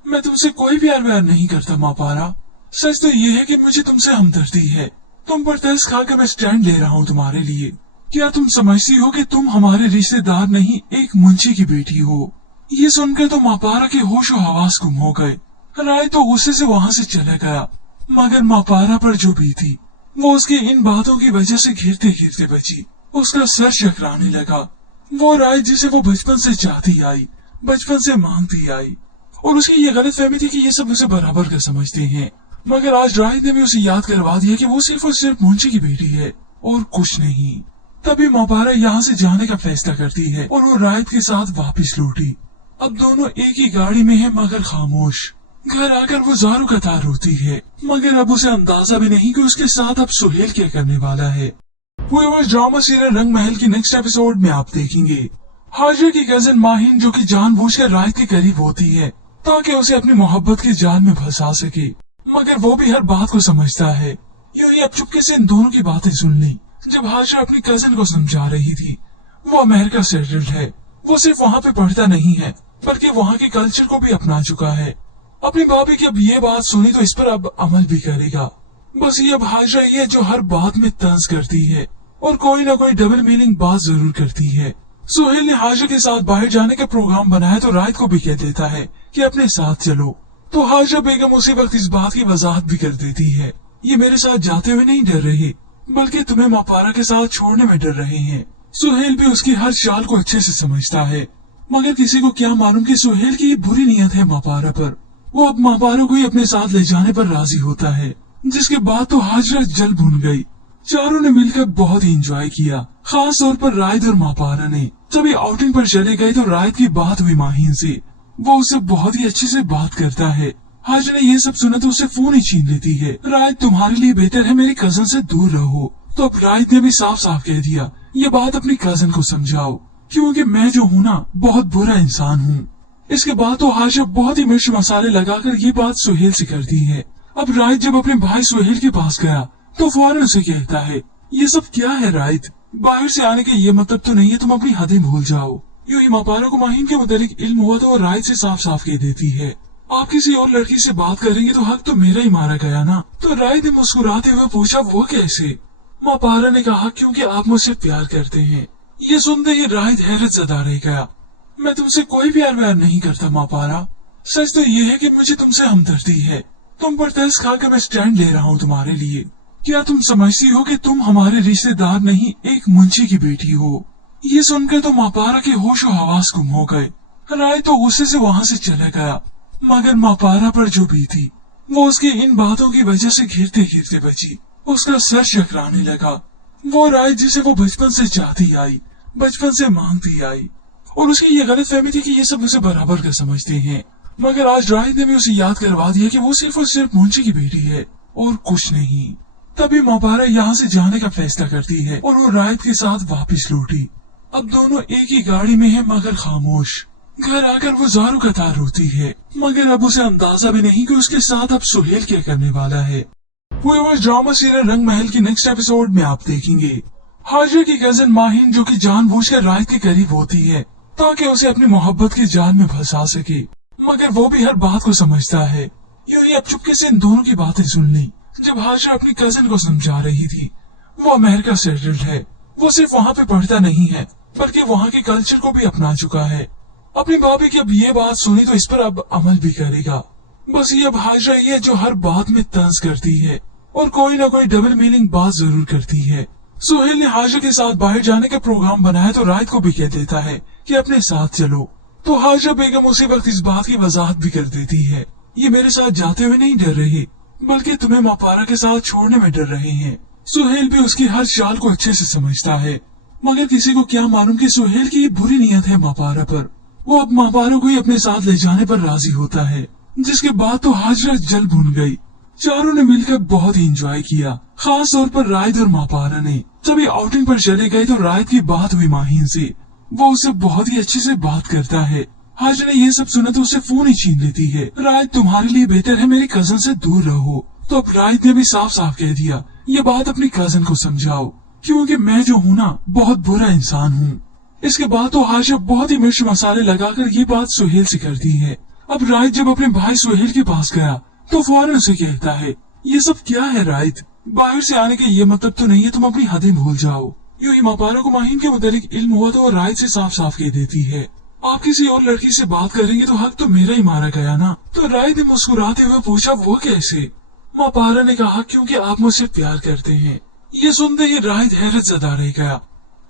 मैं तुमसे कोई प्यार व्यार नहीं करता मापारा, सच तो ये है कि मुझे तुमसे हमदर्दी है। तुम पर तरस खाकर मैं स्टैंड ले रहा हूँ तुम्हारे लिए। क्या तुम समझती हो कि तुम हमारे रिश्तेदार नहीं, एक मुंशी की बेटी हो? ये सुनकर तो मापारा के होश और हवास गुम हो गए। राय तो गुस्से से वहाँ से चला गया, मगर मापारा पर जो बीती वो उसकी इन बातों की वजह से घिरते घिरते बची। उसका सर चकराने लगा। वो राय जिसे वो बचपन से चाहती आई, बचपन से मांगती आई, और उसकी ये गलत फहमी थी कि ये सब उसे बराबर का समझते हैं। मगर आज राय ने भी उसे याद करवा दिया कि वो सिर्फ और सिर्फ मुंशी की बेटी है और कुछ नहीं। तभी मापारा यहाँ से जाने का फैसला करती है और वो रायत के साथ वापस लौटी। अब दोनों एक ही गाड़ी में है, मगर खामोश। घर आकर वो ज़ारू का तार रोती है, मगर अब उसे अंदाजा भी नहीं कि उसके साथ अब सुहेल क्या करने वाला है। वो ड्रामा सीरियल रंग महल की नेक्स्ट एपिसोड में आप देखेंगे हाजरा की कजन माहीन जो कि जानबूझकर रायत के करीब होती है ताकि उसे अपनी मोहब्बत के जाल में फंसा सके, मगर वो भी हर बात को समझता है। यूं ही अब चुपके से इन दोनों की बातें सुन ली। जब हाजरा अपनी कजन को समझा रही थी, वो अमेरिका सेटल्ड है। वो सिर्फ वहाँ पे पढ़ता नहीं है, बल्कि वहाँ के कल्चर को भी अपना चुका है। अपनी भाभी की अब ये बात सुनी तो इस पर अब अमल भी करेगा। बस ये अब हाजरा ये जो हर बात में तंज करती है और कोई ना कोई डबल मीनिंग बात जरूर करती है। सुहेल ने हाजरा के साथ बाहर जाने का प्रोग्राम बनाया तो रायत को भी कह देता है कि अपने साथ चलो। तो हाजरा बेगम उसी वक्त इस बात की वजाहत भी कर देती है, ये मेरे साथ जाते हुए नहीं डर रहे, बल्कि तुम्हें मापारा के साथ छोड़ने में डर रहे हैं। सुहेल भी उसकी हर चाल को अच्छे से समझता है, मगर किसी को क्या मालूम कि सुहेल की ये बुरी नीयत है मापारा पर। वो अब मापारा को ही अपने साथ ले जाने पर राजी होता है, जिसके बाद तो हाजरा जल भून गई। चारों ने मिलकर बहुत ही एंजॉय किया, खास तौर पर रायद और मापारा ने। जब ये आउटिंग पर चले गए तो रायद की बात हुई माहीन से। वो उससे बहुत ही अच्छे से बात करता है। हाजरा ने ये सब सुना तो उसे फोन ही छीन लेती है। रायद, तुम्हारे लिए बेहतर है मेरी कजन से दूर रहो। तो अब रायद ने भी साफ साफ कह दिया, ये बात अपनी कजन को समझाओ, क्योंकि मैं जो हूँ ना, बहुत बुरा इंसान हूँ। इसके बाद तो हाजरा बहुत ही मिर्च मसाले लगाकर ये बात सुहेल से करती है। अब रायद जब अपने भाई सुहेल के पास गया तो फौरन उसे कहता है, ये सब क्या है रायद? बाहर से आने का ये मतलब तो नहीं है तुम अपनी हदें भूल जाओ। यूं ही मापारा को माहीन के मुतालिक इल्म हुआ तो वो रायद से साफ साफ कह देती है, आप किसी और लड़की से बात करेंगे तो हक तो मेरा ही मारा गया ना। तो रायद ने मुस्कुराते हुए पूछा, वो कैसे? मापारा ने कहा, क्योंकि आप मुझसे प्यार करते हैं। ये सुनते ही रायद हैरत ज़दा रह गया। मैं तुमसे कोई प्यार व्यार नहीं करता मापारा, सच तो ये है कि मुझे तुमसे हमदर्दी है। तुम पर तरस खाकर मैं स्टैंड ले रहा हूँ तुम्हारे लिए। क्या तुम समझती हो कि तुम हमारे रिश्तेदार नहीं, एक मुंशी की बेटी हो? ये सुनकर तो मापारा के होश और हवास गुम हो गए। राय तो गुस्से से वहाँ से चला गया, मगर मापारा पर जो बीती वो उसकी इन बातों की वजह से घिरते घिरते बची। उसका सर चकराने लगा। वो राय जिसे वो बचपन से चाहती आई, बचपन से मांगती आई, और उसकी ये गलत फहमी थी कि ये सब उसे बराबर का समझते हैं। मगर आज राय ने भी उसे याद करवा दिया कि वो सिर्फ और सिर्फ मुंशी की बेटी है और कुछ नहीं। तभी मापारा यहाँ से जाने का फैसला करती है और वो रायत के साथ वापस लौटी। अब दोनों एक ही गाड़ी में है, मगर खामोश। घर आकर वो ज़ारू का तार रोती है, मगर अब उसे अंदाजा भी नहीं कि उसके साथ अब सुहेल क्या करने वाला है। वो ड्रामा सीरियल रंग महल की नेक्स्ट एपिसोड में आप देखेंगे हाजरा की कजन माहीन जो कि जानबूझकर रायत के करीब होती है ताकि उसे अपनी मोहब्बत के जाल में फंसा सके, मगर वो भी हर बात को समझता है। यूं ही अब चुपके से इन दोनों की बातें सुन ली। जब हाजरा अपनी कजन को समझा रही थी, वो अमेरिका सेटल्ड है। वो सिर्फ वहाँ पे पढ़ता नहीं है बल्कि वहाँ के कल्चर को भी अपना चुका है। अपनी भाभी की अब ये बात सुनी तो इस पर अब अमल भी करेगा। बस ये अब हाजरा ही है जो हर बात में तंज करती है और कोई ना कोई डबल मीनिंग बात जरूर करती है। सुहेल ने हाजरा के साथ बाहर जाने का प्रोग्राम बनाया तो रायत को भी कह देता है कि अपने साथ चलो। तो हाजरा बेगम उसी वक्त इस बात की वजाहत भी कर देती है, ये मेरे साथ जाते हुए नहीं डर रहे बल्कि तुम्हें मापारा के साथ छोड़ने में डर रहे हैं। सुहेल भी उसकी हर चाल को अच्छे से समझता है, मगर किसी को क्या मालूम कि सुहेल की ये बुरी नीयत है मापारा पर। वो अब मापारा को ही अपने साथ ले जाने पर राजी होता है, जिसके बाद तो हाजरा जल भून गई। चारों ने मिलकर बहुत ही एंजॉय किया, खास तौर पर रायत और मापारा ने। जब ये आउटिंग पर चले गए तो रायत की बात हुई माहीन से। वो उससे बहुत ही अच्छे से बात करता है। हाजरा ने ये सब सुना तो उसे फोन ही छीन लेती है। रायत तुम्हारे लिए बेहतर है मेरे कजन से दूर रहो। तो अब रायत ने भी साफ साफ कह दिया, ये बात अपनी कजन को समझाओ क्योंकि मैं जो हूँ ना बहुत बुरा इंसान हूँ। इसके बाद तो हाजरा बहुत ही मिर्च मसाले लगाकर ये बात सुहेल से करती है। अब रायत जब अपने भाई सुहेल के पास गया तो फौरन उसे कहता है, ये सब क्या है रायत? बाहर से आने का ये मतलब तो नहीं है तुम अपनी हदें भूल जाओ। यूं ही मापारा को माहीन के मुतालिक इल्म हुआ तो रायत से साफ साफ कह देती है, आप किसी और लड़की से बात करेंगे तो हक तो मेरा ही मारा गया ना। तो रायत ने मुस्कुराते हुए पूछा, वो कैसे? मापारा ने कहा, क्योंकि आप मुझसे प्यार करते हैं। ये सुनते ही रायत हैरत ज़दा रह गया।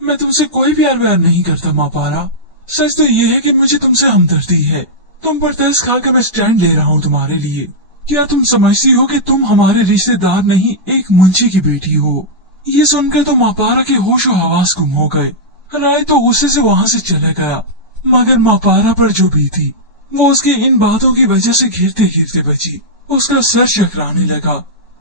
मैं तुमसे कोई प्यार व्यार नहीं करता मापारा, सच तो ये है कि मुझे तुमसे हमदर्दी है। तुम पर तरस खा के मैं स्टैंड ले रहा हूँ तुम्हारे लिए। क्या तुम समझती हो कि तुम हमारे रिश्तेदार नहीं एक मुंशी की बेटी हो? ये सुनकर तो मापारा के होश और हवास गुम हो गए। राय तो गुस्से से वहाँ से चला गया, मगर मापारा पर जो बीती वो उसकी इन बातों की वजह से घिरते घिरते बची। उसका सर चकराने लगा।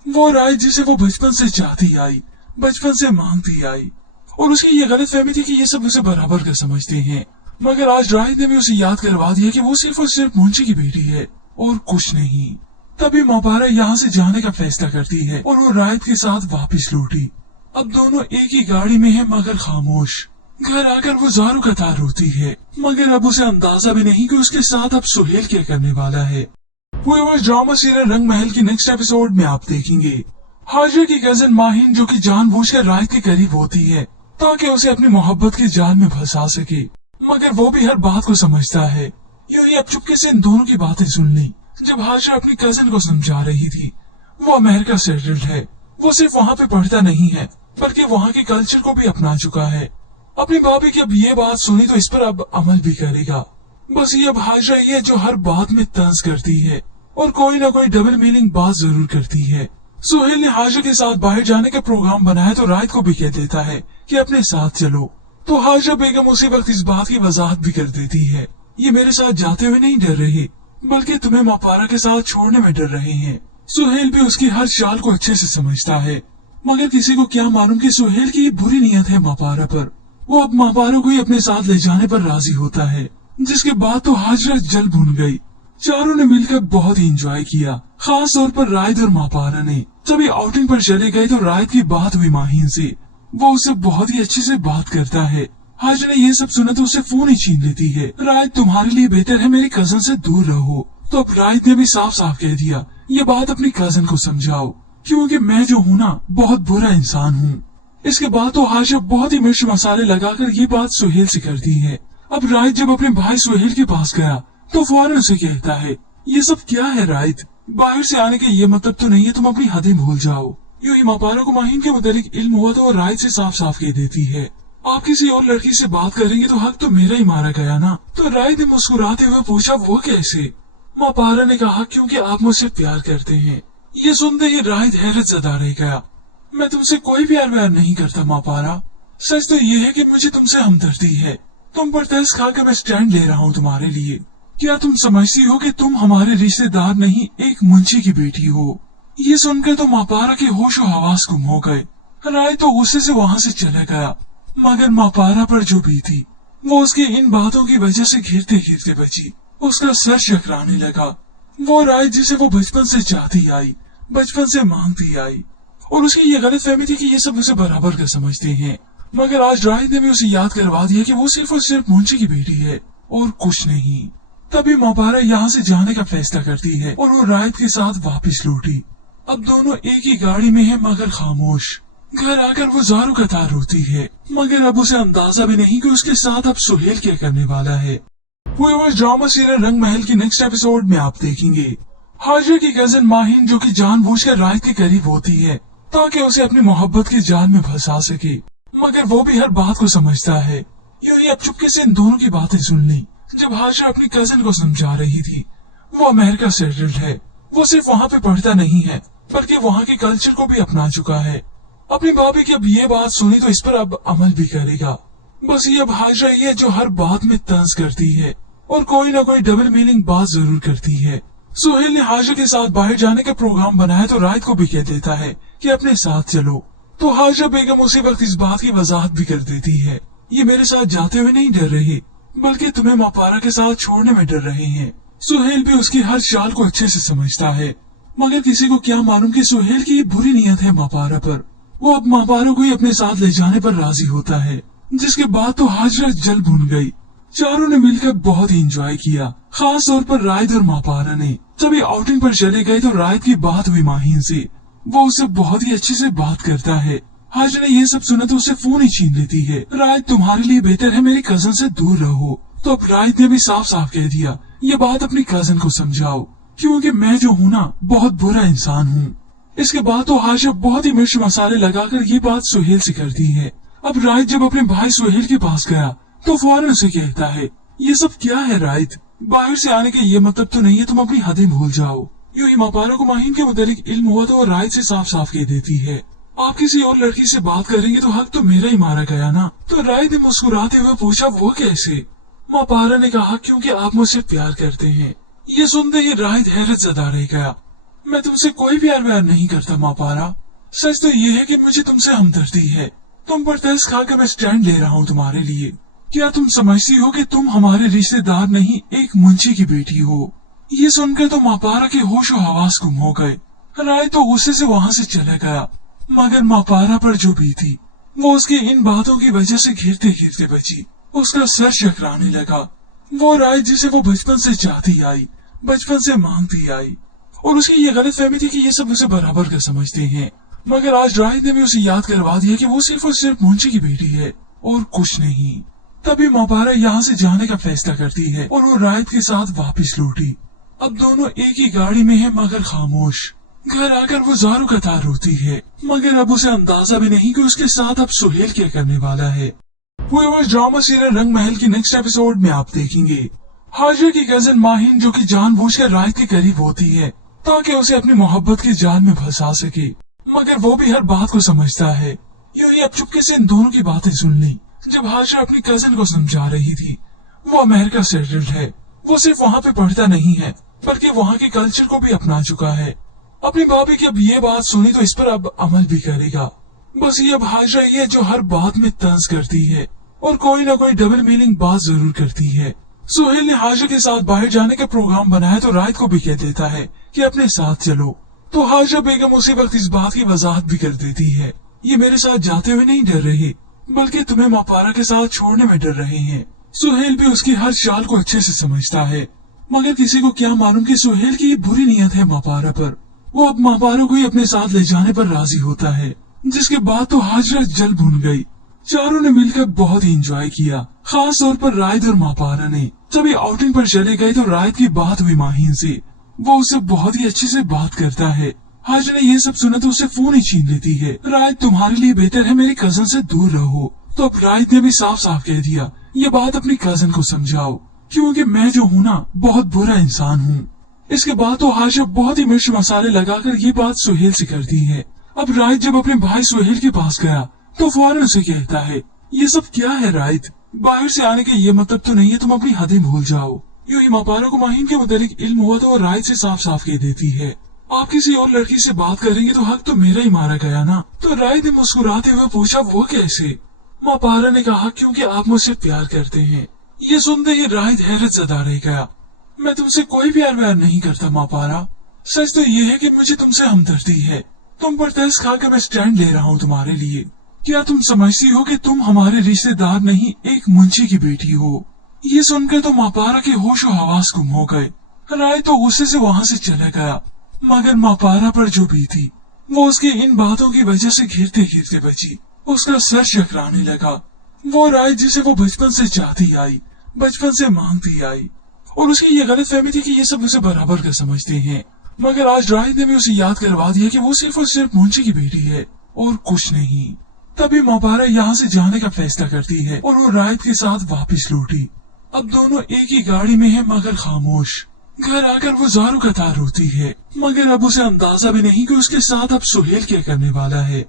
वो राय जिसे वो बचपन से चाहती आई, बचपन से मांगती आई, और उसकी ये गलत फहमी थी कि ये सब उसे बराबर का समझते हैं। मगर आज राय ने भी उसे याद करवा दिया कि वो सिर्फ और सिर्फ मुंशी की बेटी है और कुछ नहीं। तभी मापारा यहाँ से जाने का फैसला करती है और वो रायत के साथ वापस लौटी। अब दोनों एक ही गाड़ी में है मगर खामोश। घर आकर वो ज़ारू कतार रोती है, मगर अब उसे अंदाजा भी नहीं कि उसके साथ अब सुहेल क्या करने वाला है। वो ड्रामा सीरियल रंग महल की नेक्स्ट एपिसोड में आप देखेंगे हाजरा की कजन माहीन जो कि जानबूझकर रायत के करीब होती है ताकि उसे अपनी मोहब्बत के जाल में फंसा सके, मगर वो भी हर बात को समझता है। यूं ही अब चुपके से इन दोनों की बातें सुन ली। जब हाजरा अपनी कजन को समझा रही थी, वो अमेरिका सेटल्ड है। वो सिर्फ वहाँ पे पढ़ता नहीं है बल्कि वहाँ के कल्चर को भी अपना चुका है। अपनी भाभी की अब ये बात सुनी तो इस पर अब अमल भी करेगा। बस ये अब हाजरा ही है जो हर बात में तंज करती है और कोई ना कोई डबल मीनिंग बात जरूर करती है। सुहेल ने हाजरा के साथ बाहर जाने का प्रोग्राम बनाया तो रायत को भी कह देता है कि अपने साथ चलो। तो हाजरा बेगम उसी वक्त इस बात की वजाहत भी कर देती है, ये मेरे साथ जाते हुए नहीं डर रहे बल्कि तुम्हें मापारा के साथ छोड़ने में डर रहे हैं। सुहेल भी उसकी हर चाल को अच्छे से समझता है, मगर किसी को क्या मालूम कि सुहेल की ये बुरी नीयत है मापारा पर। वो अब मापारा को ही अपने साथ ले जाने पर राजी होता है, जिसके बाद तो हाजरा जल भून गई। चारों ने मिलकर बहुत ही एंजॉय किया, खास तौर पर रायत और मापारा ने। जब ये आउटिंग पर चले गए तो रायत की बात हुई माहीन से। वो उससे बहुत ही अच्छे से बात करता है। हाजरा ने ये सब सुना तो उसे फोन ही छीन लेती है। रायत तुम्हारे लिए बेहतर है मेरे कजन से दूर रहो। तो अब रायत ने भी साफ साफ कह दिया, ये बात अपनी कजन को समझाओ क्योंकि मैं जो हूँ ना बहुत बुरा इंसान हूँ। इसके बाद तो हाजरा बहुत ही मिर्च मसाले लगाकर ये बात सुहेल से करती है। अब रायत जब अपने भाई सुहेल के पास गया तो फौरन उसे कहता है, ये सब क्या है रायत? बाहर से आने का ये मतलब तो नहीं है तुम अपनी हदें भूल जाओ। यूं ही मापारा को माहीन के मुतालिक इल्म हुआ तो वो रायत से साफ साफ कह देती है, आप किसी और लड़की से बात करेंगे तो हक तो मेरा ही मारा गया ना। तो रायत ने मुस्कुराते हुए पूछा, वो कैसे? मापारा ने कहा, क्योंकि आप मुझसे प्यार करते हैं। ये सुनते ही रायत हैरत ज़दा रह गया। मैं तुमसे कोई प्यार व्यार नहीं करता मापारा, सच तो ये है कि मुझे तुमसे हमदर्दी है। तुम पर तरस खा के मैं स्टैंड ले रहा हूँ तुम्हारे लिए। क्या तुम समझती हो कि तुम हमारे रिश्तेदार नहीं एक मुंशी की बेटी हो? ये सुनकर तो मापारा के होश और हवास गुम हो गए। राय तो गुस्से से वहाँ से चला गया, मगर मापारा पर जो बीती वो उसकी इन बातों की वजह से घिरते घिरते बची। उसका सर चकराने लगा। वो राय जिसे वो बचपन से चाहती आई, बचपन से मांगती आई, और उसकी ये गलत फहमी थी कि ये सब उसे बराबर का समझते हैं। मगर आज राय ने भी उसे याद करवा दिया कि वो सिर्फ और सिर्फ मुंशी की बेटी है और कुछ नहीं। तभी मापारा यहाँ से जाने का फैसला करती है और वो रायत के साथ वापस लौटी। अब दोनों एक ही गाड़ी में है मगर खामोश। घर आकर वो ज़ारू का तार रोती है, मगर अब उसे अंदाजा भी नहीं कि उसके साथ अब सुहेल क्या करने वाला है। वो ड्रामा सीरियल रंग महल की नेक्स्ट एपिसोड में आप देखेंगे हाजिर की कजिन माहिन जो कि जानबूझकर रायत के करीब होती है ताकि उसे अपनी मोहब्बत के जाल में फंसा सके, मगर वो भी हर बात को समझता है। यूं ही अब चुपके से इन दोनों की बातें सुन ली। जब हाजिर अपनी कजिन को समझा रही थी, वो अमेरिका सेटल्ड है, वो सिर्फ वहाँ पे पढ़ता नहीं है बल्कि वहाँ के कल्चर को भी अपना चुका है। अपनी भाभी की अब ये बात सुनी तो इस पर अब अमल भी करेगा। बस ये अब हाजिरा ये जो हर बात में तंज करती है और कोई ना कोई डबल मीनिंग बात जरूर करती है। सुहेल ने हाजिरा के साथ बाहर जाने का प्रोग्राम बनाया तो रायत को भी कह देता है कि अपने साथ चलो, तो हाजिरा बेगम उसी वक्त इस बात की वजाहत भी कर देती है, ये मेरे साथ जाते हुए नहीं डर रहे बल्कि तुम्हें मापारा के साथ छोड़ने में डर रहे हैं। सुहेल भी उसकी हर चाल को अच्छे से समझता है, मगर किसी को क्या मालूम कि सुहेल की ये बुरी नीयत है मापारा पर। वो अब मापारा को ही अपने साथ ले जाने पर राजी होता है, जिसके बाद तो हाजिरा जल भून गई। चारों ने मिलकर बहुत ही एंजॉय किया, खास तौर पर रायत और मापारा ने। जब ये आउटिंग पर चले गए तो रायत की बात हुई माहिन से, वो उससे बहुत ही अच्छे से बात करता है। हाजिरा ने ये सब सुना तो उससे फोन ही छीन लेती है। रायत तुम्हारे लिए बेहतर है मेरी कजन से दूर रहो। तो अब रायत ने भी साफ साफ कह दिया, ये बात अपनी कजन को समझाओ क्योंकि मैं जो हूँ ना बहुत बुरा इंसान हूँ। इसके बाद तो हाजिरा बहुत ही मिर्च मसाले लगाकर ये बात सुहेल से करती है। अब रायत जब अपने भाई सुहेल के पास गया तो फौरन उसे कहता है, ये सब क्या है रायत, बाहर से आने का ये मतलब तो नहीं है तुम अपनी हदें भूल जाओ। यूं ही मापारा को माहिन के मुतालिक इल्म हुआ तो रायत से साफ साफ कह देती है, आप किसी और लड़की से बात करेंगे तो हक तो मेरा ही मारा गया ना। तो रायत ने मुस्कुराते हुए पूछा, वो कैसे? मापारा ने कहा, क्योंकि आप मुझसे प्यार करते हैं। ये सुनते ही रायत हैरत ज़दा रह गया। मैं तुमसे कोई प्यार व्यार नहीं करता मापारा, सच तो ये है कि मुझे तुमसे हमदर्दी है। तुम पर तरस खाकर मैं स्टैंड ले रहा हूँ तुम्हारे लिए। क्या तुम समझती हो कि तुम हमारे रिश्तेदार नहीं एक मुंशी की बेटी हो? ये सुनकर तो मापारा के होश और हवास गुम हो गए। रायत तो गुस्से से वहाँ से चला गया, मगर मापारा पर जो भी थी वो उसकी इन बातों की वजह से घिरते घिरते बची। उसका सर चकराने लगा। वो रायत जिसे वो बचपन से चाहती आई, बचपन से मांगती आई, और उसकी ये गलत फहमी थी कि ये सब उसे बराबर का समझते हैं। मगर आज रायत ने भी उसे याद करवा दिया कि वो सिर्फ और सिर्फ मुंशी की बेटी है और कुछ नहीं। तभी मापारा यहाँ से जाने का फैसला करती है और वो रायत के साथ वापस लौटी। अब दोनों एक ही गाड़ी में है मगर खामोश। घर आकर वो ज़ारू का तार रोती है, मगर अब उसे अंदाजा भी नहीं कि उसके साथ अब सुहेल क्या करने वाला है। वो ड्रामा सीरियल रंग महल की नेक्स्ट एपिसोड में आप देखेंगे हाजिर की कजिन माहिन जो कि जानबूझकर रायत के करीब होती है ताकि उसे अपनी मोहब्बत के जाल में फंसा सके, मगर वो भी हर बात को समझता है। यूं ही अब चुपके से इन दोनों की बातें सुन ली। जब हाजिरा अपनी कजिन को समझा रही थी, वो अमेरिका सेटल्ड है, वो सिर्फ वहाँ पे पढ़ता नहीं है बल्कि वहाँ के कल्चर को भी अपना चुका है। अपनी भाभी की अब ये बात सुनी तो इस पर अब अमल भी करेगा। बस ये अब हाजिरा ये जो हर बात में तंज करती है और कोई ना कोई डबल मीनिंग बात जरूर करती है। सुहेल ने हाजिरा के साथ बाहर जाने का प्रोग्राम बनाया तो रायत को भी कह देता है कि अपने साथ चलो, तो हाजिरा बेगम उसी वक्त इस बात की वजाहत भी कर देती है, ये मेरे साथ जाते हुए नहीं डर रहे बल्कि तुम्हें मापारा के साथ छोड़ने में डर रहे हैं। सुहेल भी उसकी हर चाल को अच्छे से समझता है, मगर किसी को क्या मालूम कि सुहेल की ये बुरी नीयत है मापारा पर। वो अब मापारा को ही अपने साथ ले जाने पर राजी होता है, जिसके बाद तो हाजिरा जल भून गई। चारों ने मिलकर बहुत ही एंजॉय किया, खास तौर पर रायत और मापारा ने। जब ये आउटिंग पर चले गए तो रायत की बात हुई माहिन से, वो उससे बहुत ही अच्छे से बात करता है। हाजिरा ने ये सब सुना तो उससे फोन ही छीन लेती है। रायत तुम्हारे लिए बेहतर है मेरी कजन से दूर रहो। तो अब रायत ने भी साफ साफ कह दिया, ये बात अपनी कजन को समझाओ क्योंकि मैं जो हूँ ना बहुत बुरा इंसान हूँ। इसके बाद तो हाजिरा बहुत ही मिर्च मसाले लगाकर ये बात सुहेल से करती है। अब रायत जब अपने भाई सुहेल के पास गया तो फौरन उसे कहता है, ये सब क्या है रायत, बाहर से आने का ये मतलब तो नहीं है तुम अपनी हदें भूल जाओ। यूं ही मापारा को माहिन के मुतालिक इल्म हुआ तो रायत से साफ साफ कह देती है, आप किसी और लड़की से बात करेंगे तो हक तो मेरा ही मारा गया ना। तो रायत ने मुस्कुराते हुए पूछा, वो कैसे? मापारा ने कहा, क्योंकि आप मुझसे प्यार करते हैं। ये सुनते ही रायत हैरत ज़दा रह गया। मैं तुमसे कोई प्यार व्यार नहीं करता मापारा, सच तो ये है कि मुझे तुमसे हमदर्दी है। तुम पर तरस खाकर मैं स्टैंड ले रहा हूँ तुम्हारे लिए। क्या तुम समझती हो कि तुम हमारे रिश्तेदार नहीं एक मुंशी की बेटी हो? ये सुनकर तो मापारा के होश और हवास गुम हो गए। रायत तो गुस्से से वहाँ से चला गया, मगर मापारा पर जो भी थी वो उसकी इन बातों की वजह से घिरते घिरते बची। उसका सर चकराने लगा। वो राय जिसे वो बचपन से चाहती आई, बचपन से मांगती आई, और उसकी ये गलत फहमी थी कि ये सब उसे बराबर का समझते हैं। मगर आज राहित ने भी उसे याद करवा दिया कि वो सिर्फ और सिर्फ मुंशी की बेटी है और कुछ नहीं। तभी मोपारा यहाँ से जाने का फैसला करती है और वो राहित के साथ वापस लौटी। अब दोनों एक ही गाड़ी में हैं मगर खामोश। घर आकर वो ज़ारू कतार रोती है, मगर अब उसे अंदाजा भी नहीं कि उसके साथ अब सुहेल क्या करने वाला है।